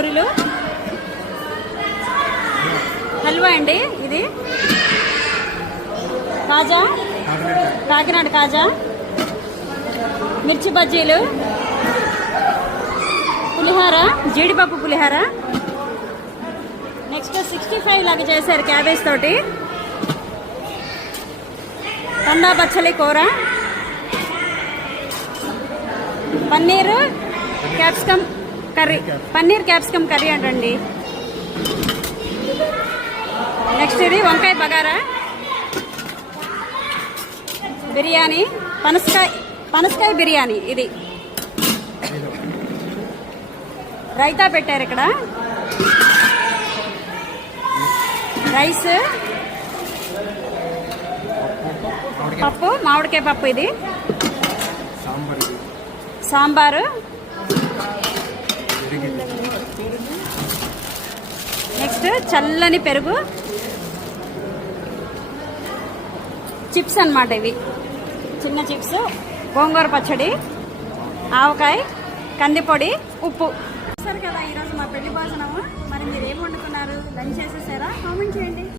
పూరీలు, హల్వా అండి ఇది, కాజా, కాకినాడ కాజా, మిర్చి బజ్జీలు, పులిహార, జీడిపప్పు పులిహార. నెక్స్ట్ 65 లాగా చేశారు క్యాబేజ్ తోటి. కందా బచ్చలి కూర, paneer capsicum curry, paneer capsicum curry అంటండి. నెక్స్ట్ ఇది వంకాయ బగారా, బిర్యానీ, పనసకాయ బిర్యానీ, ఇది రైతా పెట్టారు ఇక్కడ, రైస్, పప్పు, మామిడికాయ పప్పు, ఇది సాంబారు, నెక్స్ట్ చల్లని పెరుగు, చిప్స్ అన్నమాట ఇవి, చిన్న చిప్స్, గోంగూర పచ్చడి, ఆవకాయ, కందిపొడి, ఉప్పు. సరే కదా ఈరోజు మా పెళ్లి భోజనము. మరి మీరు ఏం వండుకున్నారు? లంచ్ చేసేసారా? కామెంట్ చేయండి.